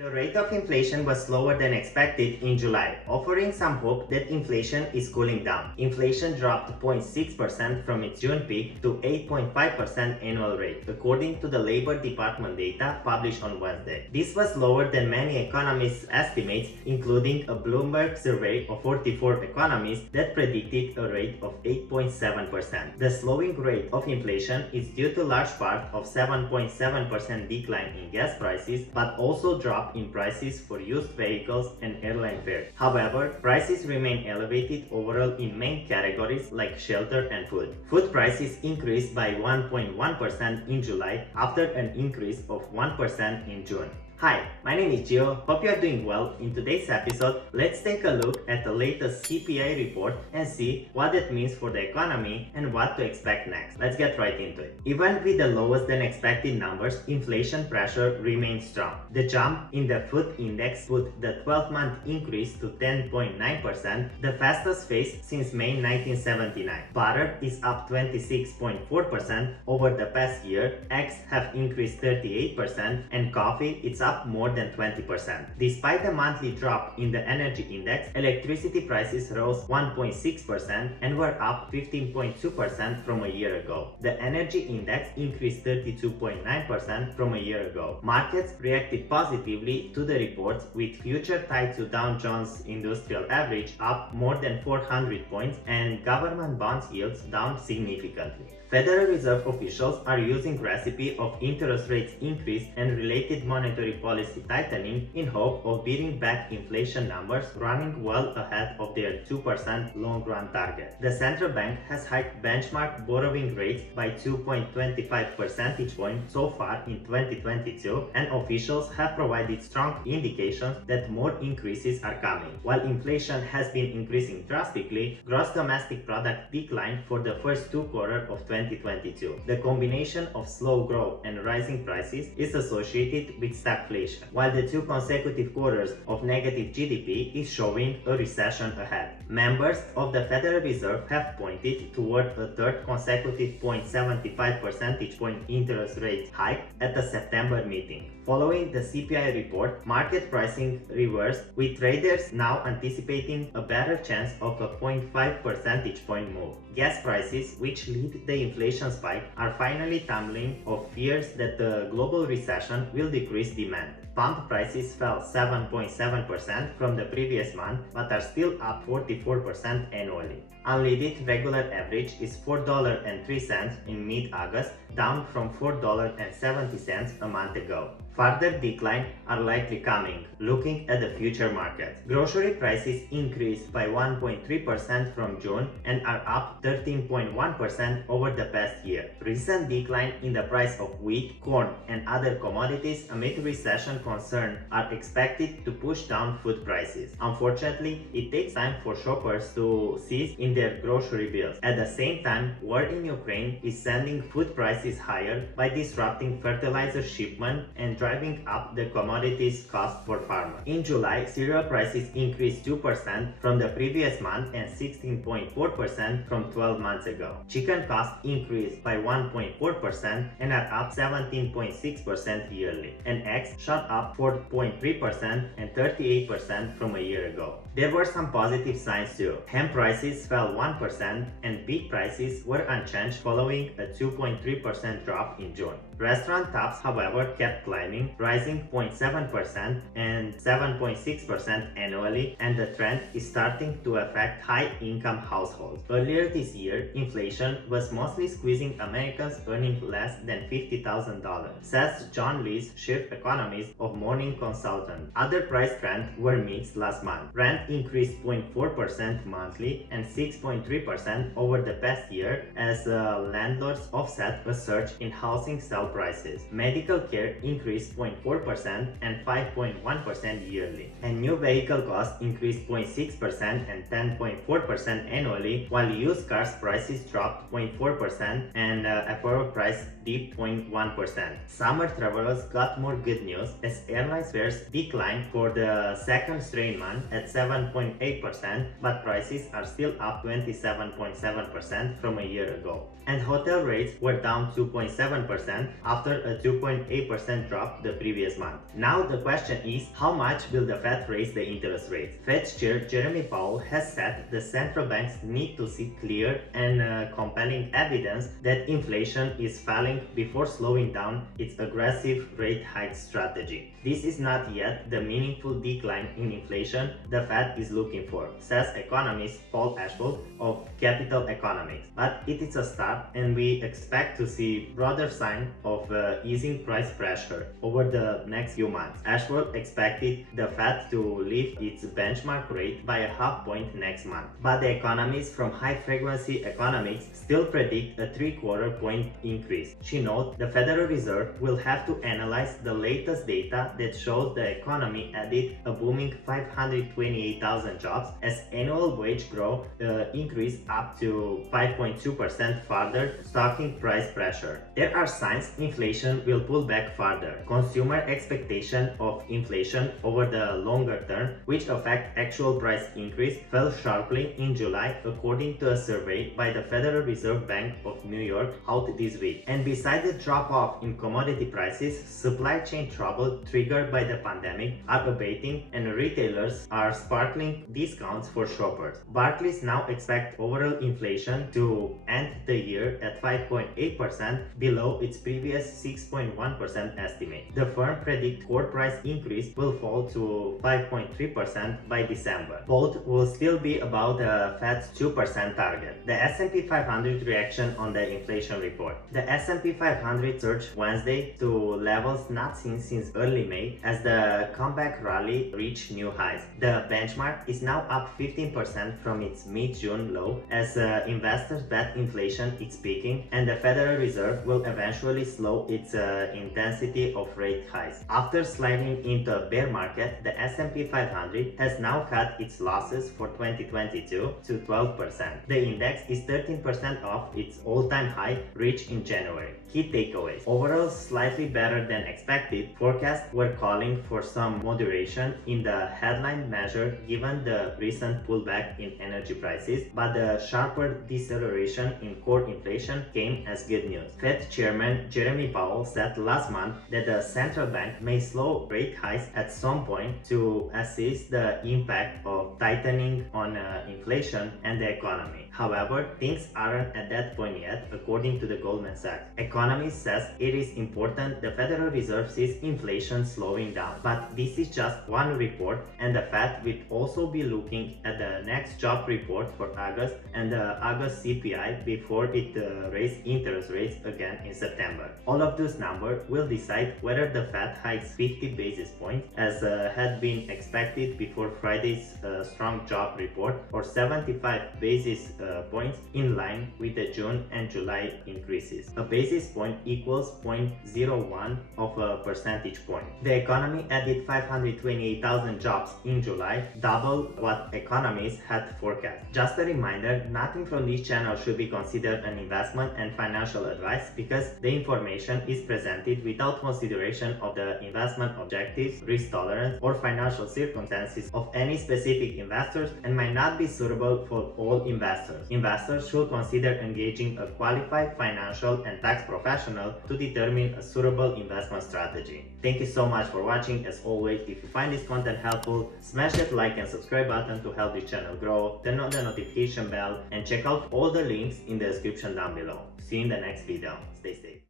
The rate of inflation was slower than expected in July, offering some hope that inflation is cooling down. Inflation dropped 0.6% from its June peak to 8.5% annual rate, according to the Labor Department data published on Wednesday. This was lower than many economists' estimates, including a Bloomberg survey of 44 economists that predicted a rate of 8.7%. The slowing rate of inflation is due to large part of 7.7% decline in gas prices, but also drop in prices for used vehicles and airline fares. However, prices remain elevated overall in main categories like shelter and food. Food prices increased by 1.1% in July after an increase of 1% in June. Hi, my name is Gio. Hope you are doing well. In today's episode, let's take a look at the latest CPI report and see what it means for the economy and what to expect next. Let's get right into it. Even with the lowest than expected numbers, inflation pressure remains strong. The jump in the food index put the 12-month increase to 10.9%, the fastest pace since May 1979. Butter is up 26.4% over the past year, eggs have increased 38%, and coffee is up more than 20%. Despite a monthly drop in the energy index, electricity prices rose 1.6% and were up 15.2% from a year ago. The energy index increased 32.9% from a year ago. Markets reacted positively to the reports, with future tied to Dow Jones Industrial Average up more than 400 points and government bonds yields down significantly. Federal Reserve officials are using recipe of interest rates increase and related monetary policy tightening in hope of beating back inflation numbers running well ahead of their 2% long-run target. The central bank has hiked benchmark borrowing rates by 2.25 percentage points so far in 2022, and officials have provided strong indications that more increases are coming. While inflation has been increasing drastically, gross domestic product declined for the first two quarters of 2022. The combination of slow growth and rising prices is associated with stagflation, while the two consecutive quarters of negative GDP is showing a recession ahead. Members of the Federal Reserve have pointed toward a third consecutive 0.75 percentage point interest rate hike at the September meeting. Following the CPI report, market pricing reversed, with traders now anticipating a better chance of a 0.5 percentage point move. Gas prices, which lead the inflation spike, are finally tumbling off fears that the global recession will decrease demand. Pump prices fell 7.7% from the previous month, but are still up 44% annually. Unleaded regular average is $4.03 in mid-August, down from $4.70 a month ago. Further decline are likely coming, looking at the future market. Grocery prices increased by 1.3% from June and are up 13.1% over the past year. Recent decline in the price of wheat, corn, and other commodities amid recession concern are expected to push down food prices. Unfortunately, it takes time for shoppers to seize in their grocery bills. At the same time, war in Ukraine is sending food prices higher by disrupting fertilizer shipment and driving up the commodities cost for farmers. In July, cereal prices increased 2% from the previous month and 16.4% from 12 months ago. Chicken costs increased by 1.4% and are up 17.6% yearly, and eggs shot up 4.3% and 38% from a year ago. There were some positive signs too. Ham prices fell 1% and beef prices were unchanged following a 2.3% drop in June. Restaurant tops, however, kept climbing, rising 0.7% and 7.6% annually, and the trend is starting to affect high-income households. Earlier this year, inflation was mostly squeezing Americans earning less than $50,000, says John Lees, chief economist of Morning Consultant. Other price trends were mixed last month. Rent increased 0.4% monthly and 6.3% over the past year as landlords offset a surge in housing sale prices. Medical care increased 0.4% and 5.1% yearly, and new vehicle costs increased 0.6% and 10.4% annually, while used cars prices dropped 0.4% and apparel price dipped 0.1%. Summer travelers got more good news as airline fares declined for the second straight month at 7.8%, but prices are still up 27.7% from a year ago. And hotel rates were down 2.7% after a 2.8% drop the previous month. Now the question is, how much will the Fed raise the interest rates? Fed Chair Jeremy Powell has said the central banks need to see clear and compelling evidence that inflation is falling before slowing down its aggressive rate hike strategy. This is not yet the meaningful decline in inflation the Fed is looking for, says economist Paul Ashford of Capital Economics. But it is a start, and we expect to see broader signs of easing price pressure over the next few months. Ashford expected the Fed to lift its benchmark rate by a half point next month. But the economists from High Frequency Economics still predict a 3/4 point increase. She notes the Federal Reserve will have to analyze the latest data that shows the economy added a booming 528,000 jobs as annual wage growth increased up to 5.2% further, stoking price pressure. There are signs inflation will pull back further. Consumer expectation of inflation over the longer term, which affect actual price increase, fell sharply in July according to a survey by the Federal Reserve Bank of New York out this week. And besides the drop-off in commodity prices, supply chain trouble triggered by the pandemic are abating and retailers are sparkling discounts for shoppers. Barclays now expect overall inflation to end the year at 5.8%, below its previous 6.1% estimate. The firm predicts core price increase will fall to 5.3% by December. Both will still be above the Fed's 2% target. The S&P 500 reaction on the inflation report. The S&P 500 surged Wednesday to levels not seen since early May as the comeback rally reached new highs. The benchmark is now up 15% from its mid-June low as investors bet inflation is peaking and the Federal Reserve will eventually slow its intensity of rate hikes. After sliding into a bear market, the S&P 500 has now cut its losses for 2022 to 12%. The index is 13% off its all-time high reached in January. Key takeaways. Overall, slightly better than expected. Forecasts were calling for some moderation in the headline measure given the recent pullback in energy prices, but the sharper deceleration in core inflation came as good news. Fed Chairman Jeremy Powell said last month that the central bank may slow rate hikes at some point to assess the impact of tightening on inflation and the economy. However, things aren't at that point yet, according to the Goldman Sachs. Economist says it is important the Federal Reserve sees inflation slowing down, but this is just one report, and the Fed will also be looking at the next job report for August and the August CPI before it raises interest rates again in September. All of those numbers will decide whether the Fed hikes 50 basis points as had been expected before Friday's strong job report, or 75 basis points in line with the June and July increases. A basis point equals 0.01 of a percentage point. The economy added 528,000 jobs in July, double what economists had forecast. Just a reminder, nothing from this channel should be considered an investment and financial advice because the information is presented without consideration of the investment objectives, risk tolerance, or financial circumstances of any specific investors and might not be suitable for all investors. Investors should consider engaging a qualified financial and tax professional to determine a suitable investment strategy. Thank you so much for watching. As always, if you find this content helpful, smash that like and subscribe button to help this channel grow, turn on the notification bell, and check out all the links in the description down below. See you in the next video. Stay safe.